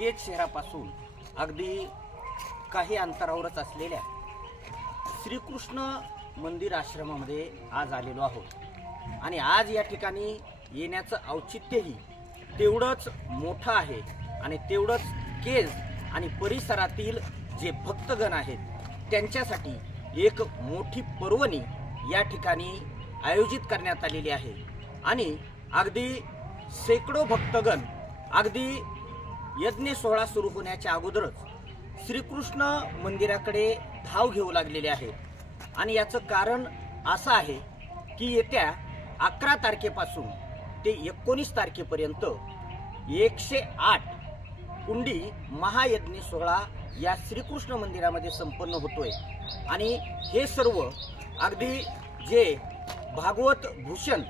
केज शहरापासून अगदी काही अंतरावरच असलेल्या श्रीकृष्ण मंदिर आश्रमामध्ये आज आलेलो आहोत आणि आज या ठिकाणी येण्याचं औचित्यही तेवढंच मोठं आहे आणि तेवढंच केज आणि परिसरातील जे भक्तगण आहेत त्यांच्यासाठी एक मोठी पर्वणी या ठिकाणी आयोजित करण्यात आलेली आहे आणि अगदी शेकडो भक्तगण अगदी यज्ञ सोहळा सुरू होण्याच्या अगोदरच श्रीकृष्ण मंदिराकडे धाव घेऊ लागलेले आहेत आणि याचं कारण असं आहे की येत्या 11 तारखेपासून ते 19 तारखेपर्यंत 108 कुंडी महायज्ञ सोहळा या श्रीकृष्ण मंदिरामध्ये संपन्न होतोय आणि हे सर्व अगदी जे भागवत भूषण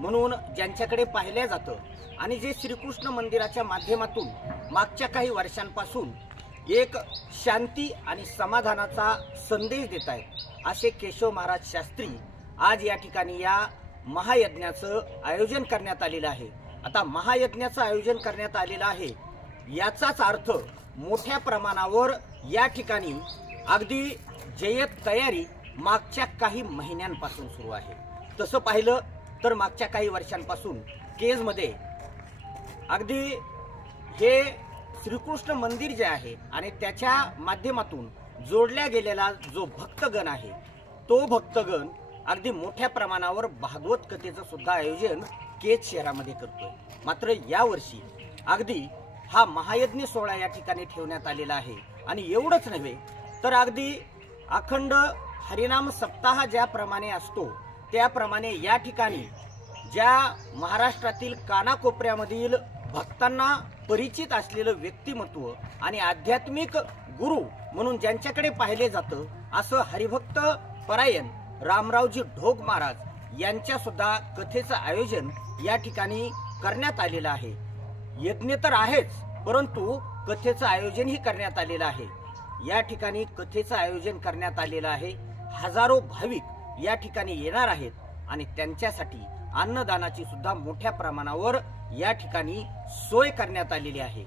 म्हणून ज्यांच्याकडे पाहिलं जातं आणि जे श्रीकृष्ण मंदिराच्या माध्यमातून मागच्या काही वर्षांपासून एक शांती आणि समाधानाचा संदेश देत आहेत असे केशव महाराज शास्त्री आज या ठिकाणी या महायज्ञाचं आयोजन करण्यात आलेलं आहे। आता महायज्ञाचं आयोजन करण्यात आलेलं आहे याचाच अर्थ मोठ्या प्रमाणावर या ठिकाणी अगदी जय्यत तयारी मागच्या काही महिन्यांपासून सुरू आहे। तसं पाहिलं तर मागच्या काही वर्षांपासून केजमध्ये अगदी हे श्रीकृष्ण मंदिर जे आहे आणि त्याच्या माध्यमातून जोडल्या गेलेला जो भक्तगण आहे तो भक्तगण अगदी मोठ्या प्रमाणावर भागवत कथेचं सुद्धा आयोजन केज शहरामध्ये करतोय। मात्र यावर्षी अगदी हा महायज्ञ सोहळा या ठिकाणी ठेवण्यात आलेला आहे आणि एवढंच नव्हे तर अगदी अखंड हरिनाम सप्ताह ज्याप्रमाणे असतो त्याप्रमाणे या ठिकाणी ज्या महाराष्ट्रातील कानाकोपऱ्यामधील भक्तांना परिचित असलेलं व्यक्तिमत्व आणि आध्यात्मिक गुरु म्हणून ज्यांच्याकडे पाहिले जातं असं हरिभक्त परायण रामरावजी ढोक महाराज यांच्या सुद्धा कथेचं आयोजन या ठिकाणी करण्यात आलेलं आहे। यज्ञ तर आहेच परंतु कथेचं आयोजनही करण्यात आलेलं आहे। या ठिकाणी कथेचं आयोजन करण्यात आलेलं आहे। हजारो भाविक या ठिकाणी येणार आहेत आणि त्यांच्यासाठी अन्नदानाची सुद्धा मोठ्या प्रमाणावर या ठिकाणी सोय करण्यात आलेली आहे।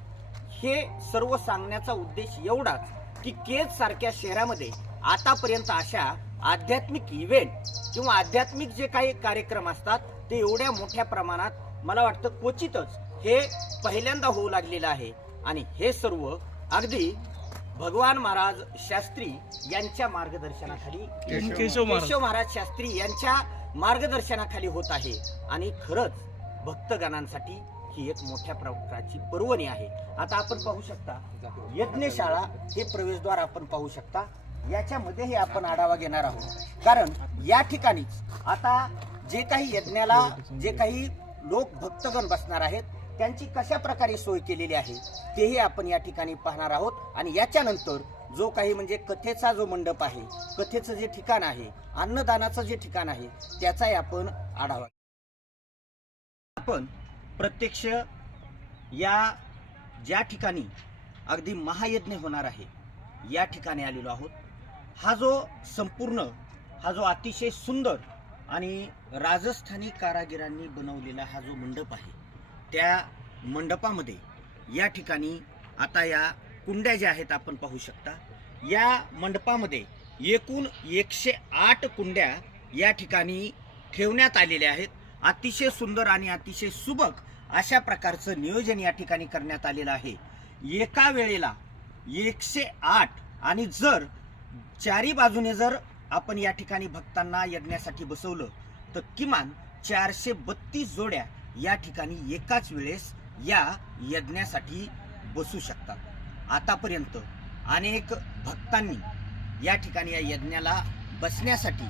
हे सर्व सांगण्याचा उद्देश एवढाच की केज सारख्या शहरामध्ये आतापर्यंत अशा आध्यात्मिक इव्हेंट किंवा आध्यात्मिक जे काही कार्यक्रम असतात ते एवढ्या मोठ्या प्रमाणात मला वाटतं क्वचितच हे पहिल्यांदा होऊ लागलेलं आहे आणि हे सर्व अगदी भगवान महाराज शास्त्री यांच्या मार्गदर्शनाखाली केशव महाराज शास्त्री यांच्या मार्गदर्शनाखाली होत आहे आणि खरंच भक्तगणांसाठी ही एक मोठ्या प्रकारची पर्वणी आहे। आता आपण पाहू शकता यज्ञशाळा हे प्रवेशद्वार आपण पाहू शकता याच्यामध्ये हे आपण आढावा घेणार आहोत कारण या ठिकाणीच आता जे काही यज्ञाला जे काही लोक भक्तगण बसणार आहेत त्यांची कशा प्रकारे सोय केलेली आहे तेही आपण या ठिकाणी पाहणार आहोत आणि याच्यानंतर जो काही म्हणजे कथेचा जो मंडप आहे कथेचं जे ठिकाण आहे अन्नदानाचं जे ठिकाण आहे त्याचाही आपण आढावा आपण प्रत्यक्ष या ज्या ठिकाणी अगदी महायज्ञ होणार आहे या ठिकाणी आलेलो आहोत। हा जो अतिशय सुंदर आणि राजस्थानी कारागिरांनी बनवलेला हा जो मंडप आहे त्या मंडपामध्ये या ठिकाणी आता या कुंड्या ज्या आहेत आपण पाहू शकता। या मंडपामध्ये एकूण 108 कुंड्या या ठिकाणी ठेवण्यात आलेल्या आहेत। अतिशय सुंदर आणि अतिशय सुबक अशा प्रकारचं नियोजन या ठिकाणी करण्यात आलेलं आहे। एका वेळेला 108 आणि जर चारी बाजूने जर आपण या ठिकाणी भक्तांना यज्ञासाठी बसवलं तर किमान 432 जोड्या या ठिकाणी एकाच वेळेस या यज्ञासाठी बसू शकतात। आतापर्यंत अनेक भक्तांनी या ठिकाणी या यज्ञाला बसण्यासाठी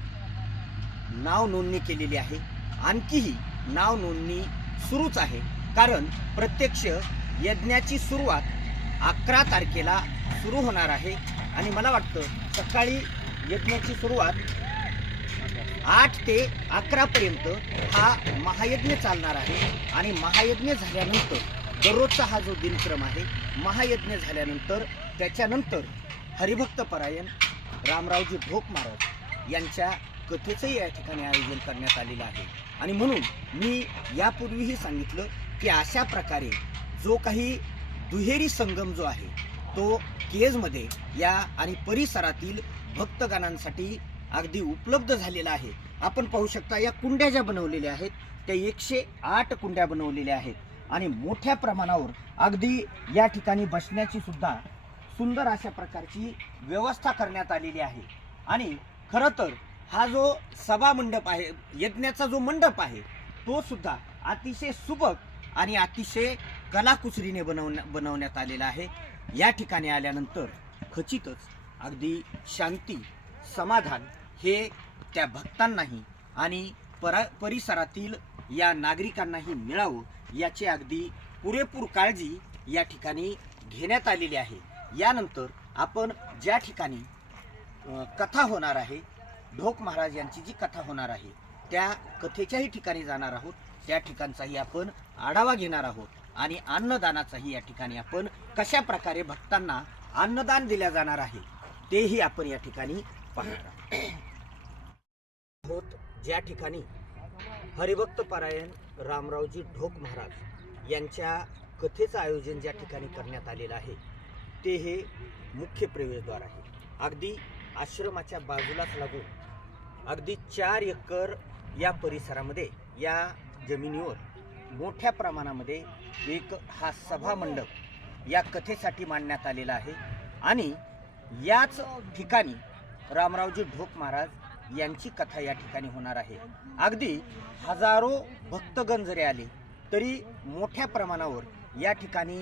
नाव नोंदणी केलेली आहे। आणखीही नाव नोंदणी सुरूच आहे कारण प्रत्यक्ष यज्ञाची सुरुवात 11 तारखेला सुरू होणार आहे आणि मला वाटतं सकाळी यज्ञाची सुरुवात 8 ते 11 पर्यंत हा महायज्ञ चालणार आहे आणि महायज्ञ झाल्यानंतर दररोजचा हा जो दिनक्रम आहे महायज्ञ झाल्यानंतर त्याच्यानंतर हरिभक्त परायण रामरावजी ढोक महाराज यांच्या कथेचंही या ठिकाणी आयोजन करण्यात आलेलं आहे आणि म्हणून मी यापूर्वीही सांगितलं की अशा प्रकारे जो काही दुहेरी संगम जो आहे तो केजमध्ये या आणि परिसरातील भक्तगणांसाठी अगदी उपलब्ध झालेला आहे. आपण पाहू शकता या कुंड्या ज्या बनवलेल्या आहेत त्या 108 कुंड्या बनवलेल्या आहेत आणि मोठ्या प्रमाणावर अगदी या ठिकाणी बसण्याची सुद्धा सुंदर अशा प्रकारची व्यवस्था करण्यात आलेली आहे. आणि खरं तर हा जो सभा मंडप आहे, यज्ञाचा जो मंडप आहे तो सुद्धा अतिशय सुबक आणि अतिशय कलाकुसरीने बनवण्यात आलेला आहे. या ठिकाणी आल्यानंतर खचितच अगदी शांती समाधान हे त्या भक्तांनाही आणि परिसरातील या नागरिकांनाही मिळावं याची अगदी पुरेपूर काळजी या ठिकाणी घेण्यात आलेली आहे. यानंतर आपण ज्या ठिकाणी कथा होणार आहे, ढोक महाराज यांची जी कथा होणार आहे त्या कथेच्याही ठिकाणी जाणार आहोत. त्या ठिकाणचाही आपण आढावा घेणार आहोत आणि अन्नदानाचाही या ठिकाणी आपण कशा प्रकारे भक्तांना अन्नदान दिल्या जाणार आहे तेही आपण या ठिकाणी पाहणार आहोत. ज्या ठिकाणी हरिभक्त पारायण रामरावजी ढोक महाराज यांच्या कथेचं आयोजन ज्या ठिकाणी करण्यात आलेलं आहे ते हे मुख्य प्रवेशद्वार आहे. अगदी आश्रमाच्या बाजूलाच लागून अगदी 4 एकर या परिसरामध्ये या जमिनीवर मोठ्या प्रमाणामध्ये एक हा सभा मंडप या कथेसाठी मांडण्यात आलेला आहे. आणि याच ठिकाणी रामरावजी ढोक महाराज यांची कथा या ठिकाणी होणार आहे. अगदी हजारो भक्तगण जरी आले तरी मोठ्या प्रमाणावर या ठिकाणी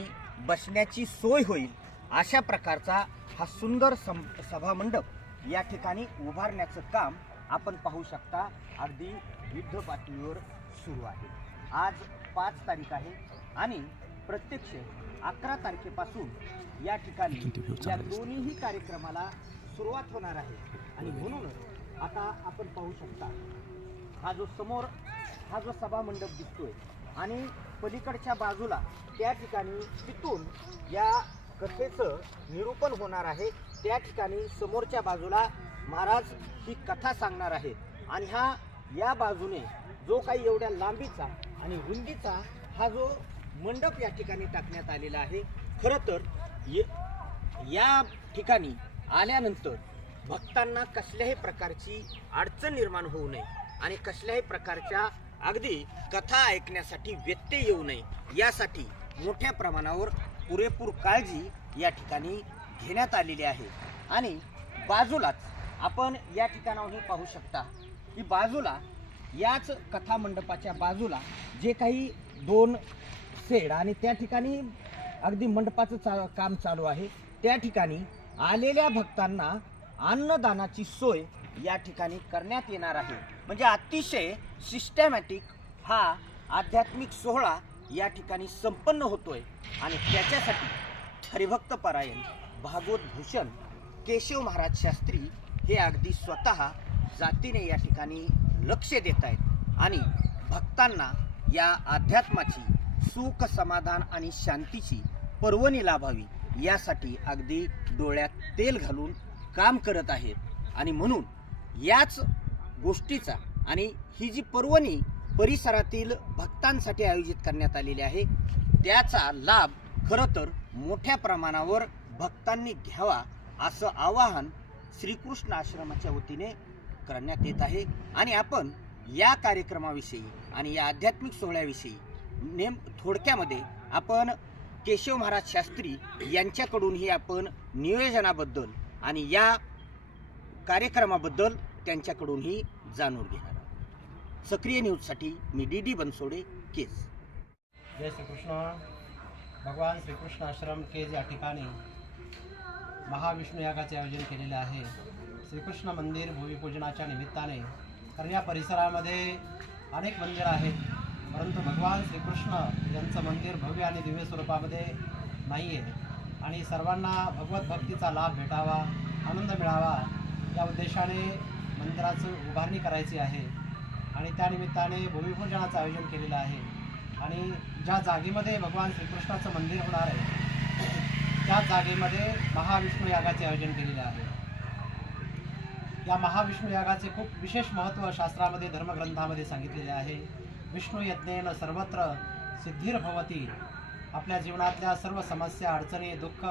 बसण्याची सोय होईल अशा प्रकारचा हा सुंदर सभा मंडप या ठिकाणी उभारण्याचं काम आपण पाहू शकता अगदी युद्ध पातळीवर सुरू आहे. आज 5 तारीख आहे आणि प्रत्यक्ष 11 तारखेपासून या ठिकाणी या दोन्हीही कार्यक्रमाला सुरुवात होणार आहे. आणि म्हणूनच आता आपण पाहू शकता हा जो समोर हा जो सभा मंडप दिसतोय आणि पलीकडच्या बाजूला त्या ठिकाणी तिथून या कथेचं निरूपण होणार आहे. त्या ठिकाणी समोरच्या बाजूला महाराज ही कथा सांगणार आहेत आणि हा या बाजूने जो काही एवढ्या लांबीचा आणि रुंदीचा हा जो मंडप या ठिकाणी टाकण्यात आलेला आहे. खरं तर या ठिकाणी आल्यानंतर भक्तांना कसल्याही प्रकारची अडचण निर्माण होऊ नये आणि कसल्याही प्रकारच्या अगदी कथा ऐकण्यासाठी व्यत्यय येऊ नये यासाठी मोठ्या प्रमाणावर पुरेपूर काळजी या ठिकाणी घेण्यात आलेली आहे. आणि बाजूलाच आपण या ठिकाणावरही पाहू शकता की बाजूला याच कथा मंडपाच्या बाजूला जे काही 2 शेड आणि त्या ठिकाणी अगदी मंडपाचं काम चालू आहे. त्या ठिकाणी आलेल्या भक्तांना अन्नदानाची सोय या ठिकाणी करण्यात येणार आहे. म्हणजे अतिशय सिस्टमॅटिक हा आध्यात्मिक सोहळा या ठिकाणी संपन्न होतोय आणि त्याच्यासाठी हरिभक्त पारायण भागवत भूषण केशव महाराज शास्त्री हे अगदी स्वतः जातीने या ठिकाणी लक्ष देत आहेत आणि भक्तांना या अध्यात्माची सुख समाधान आणि शांतीची पर्वणी लाभावी यासाठी अगदी डोळ्यात तेल घालून काम करत आहेत. आणि म्हणून याच गोष्टीचा आणि ही जी पर्वणी परिसरातील भक्तांसाठी आयोजित करण्यात आलेली आहे त्याचा लाभ खरं तर मोठ्या प्रमाणावर भक्तांनी घ्यावा असं आवाहन श्रीकृष्ण आश्रमाच्या वतीने करण्यात येत आहे. आणि आपण या कार्यक्रमाविषयी आणि या आध्यात्मिक सोहळ्याविषयी थोडक्यामध्ये आपण केशव महाराज शास्त्री यांच्याकडूनही आपण नियोजनाबद्दल आणि या कार्यक्रमाबद्दल त्यांच्याकडूनही जाणून घेणार आहोत. सक्रिय न्यूजसाठी मी डी बनसोडे केज. जय श्रीकृष्ण. भगवान श्रीकृष्ण आश्रम केज या ठिकाणी महाविष्णू यागाचे आयोजन केलेले आहे. श्रीकृष्ण मंदिर भूमिपूजनाच्या निमित्ताने कारण या परिसरामध्ये अनेक मंदिरं आहेत परंतु भगवान श्रीकृष्ण यांचं मंदिर भव्य आणि दिव्य स्वरूपामध्ये नाही आहे आणि सर्वांना भगवत भक्तीचा लाभ भेटावा, आनंद मिळावा या उद्देशाने मंदिराचं उभारणी करायची आहे आणि त्यानिमित्ताने भूमिपूजनाचं आयोजन केलेलं आहे. आणि ज्या जागेमध्ये भगवान श्रीकृष्णाचं मंदिर होणार आहे त्या जागेमध्ये महाविष्णू यागाचे आयोजन केलेले आहे. या महाविष्णू यागाचे खूप विशेष महत्त्व शास्त्रामध्ये धर्मग्रंथामध्ये सांगितलेले आहे. विष्णू यज्ञेन सर्वत्र सिद्धिर्भवती आपल्या जीवनातल्या सर्व समस्या, अडचणी, दुःख,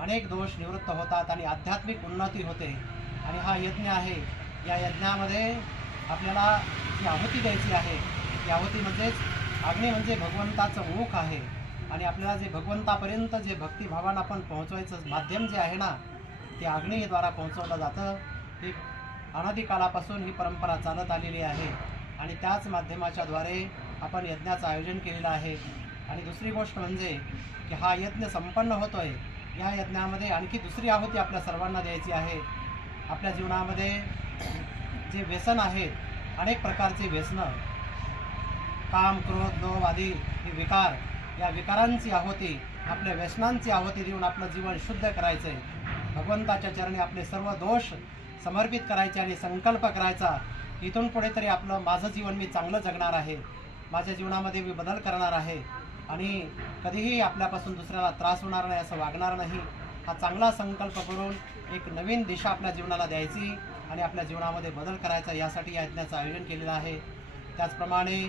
अनेक दोष निवृत्त होतात आणि आध्यात्मिक उन्नती होते. आणि हा यज्ञ आहे, या यज्ञामध्ये आपल्याला जी आहुती द्यायची आहे, ती आहुती म्हणजेच अग्नी म्हणजे भगवंताचं मुख आहे. आणि आपल्याला जे भगवंतापर्यंत जे भक्तिभावानं आपण पोहोचवायचं माध्यम जे आहे ना, ते अग्नीद्वारा पोहोचवलं जातं. ही अनादिकालापासून ही परंपरा चालत आलेली आहे आणि त्याच माध्यमाच्याद्वारे आपण यज्ञाचं आयोजन केलेलं आहे. आणि दुसरी गोष्ट म्हणजे की हा यज्ञ संपन्न होतो आहे, या यज्ञामध्ये आणखी दुसरी आहुती आपल्या सर्वांना द्यायची आहे. आपल्या जीवनामध्ये जे व्यसन आहेत, अनेक प्रकारचे व्यसनं, काम, क्रोध, लोभ आदी हे विकार, या विकारांची आहुती, आपल्या व्यसनांची आहुती देऊन आपलं जीवन शुद्ध करायचं आहे. भगवंताच्या चरणी आपले सर्व दोष समर्पित करायचे आणि संकल्प करायचा, इथून पुढे तरी माझं जीवन मी चांगलं जगणार आहे, माझ्या जीवनामध्ये मी बदल करणार आहे आणि कधीही आपल्यापासून दुसऱ्याला त्रास होणार नाही, असं वागणार नाही. हा चांगला संकल्प करून एक नवीन दिशा आपल्या जीवनाला द्यायची आणि आपल्या जीवनामध्ये बदल करायचा, यासाठी या यज्ञाचं आयोजन केलेलं आहे. त्याचप्रमाणे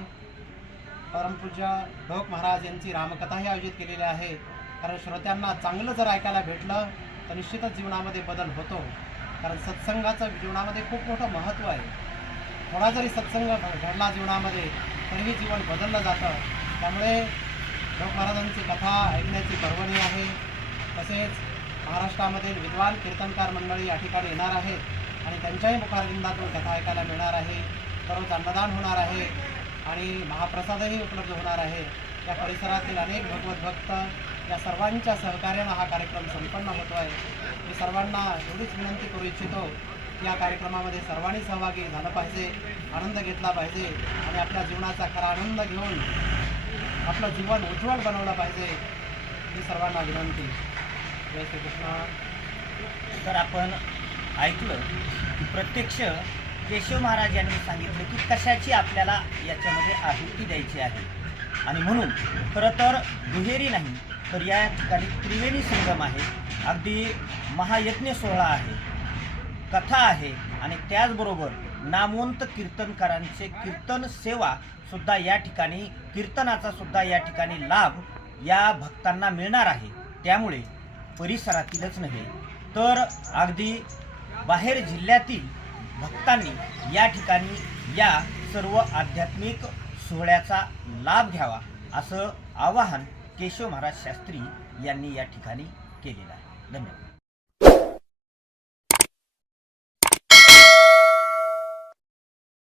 परमपूज्य ढोक महाराज यांची रामकथाही आयोजित केलेली आहे. कारण श्रोत्यांना चांगलं जर ऐकायला भेटलं तर निश्चितच जीवनामध्ये बदल होतो. कारण सत्संगाचं जीवनामध्ये खूप मोठं महत्त्व आहे. थोडा जरी सत्संग घडला जीवनामध्ये तरीही जीवन बदललं जातं. त्यामुळे ढोक महाराजांची कथा ऐकण्याची पर्वणी आहे. तसेच महाराष्ट्रामधील विद्वान कीर्तनकार मंडळी या ठिकाणी येणार आहेत आणि त्यांच्याही मुखारविंदातून कथा ऐकायला मिळणार आहे. दररोज अन्नदान होणार आहे आणि महाप्रसादही उपलब्ध होणार आहे. या परिसरातील अनेक भगवत भक्त या सर्वांच्या सहकार्यानं हा कार्यक्रम संपन्न होतो आहे. मी सर्वांना एवढीच विनंती करू इच्छितो की या कार्यक्रमामध्ये सर्वांनी सहभागी झालं पाहिजे, आनंद घेतला पाहिजे आणि आपल्या जीवनाचा खरा आनंद घेऊन आपलं जीवन उज्ज्वल बनवलं पाहिजे, ही सर्वांना विनंती. जय श्रीकृष्ण. तर आपण ऐकलं की प्रत्यक्ष केशव महाराज यांनी सांगितलं की कशाची आपल्याला याच्यामध्ये आहुती द्यायची आहे. आणि म्हणून खरं तर दुहेरी नाही तर या ठिकाणी त्रिवेणी संगम आहे, अगदी महायज्ञ सोहळा आहे, कथा आहे आणि त्याचबरोबर नामवंत कीर्तनकारांचे कीर्तन सेवा सुद्धा या ठिकाणी, कीर्तनाचा सुद्धा या ठिकाणी लाभ या भक्तांना मिळणार आहे. त्यामुळे परिसरातीलच नव्हे तर अगदी बाहेर जिल्ह्यातील भक्तांनी या ठिकाणी या सर्व आध्यात्मिक सोहळ्याचा लाभ घ्यावा असं आवाहन केशव महाराज शास्त्री यांनी या ठिकाणी केलेलं आहे. धन्यवाद.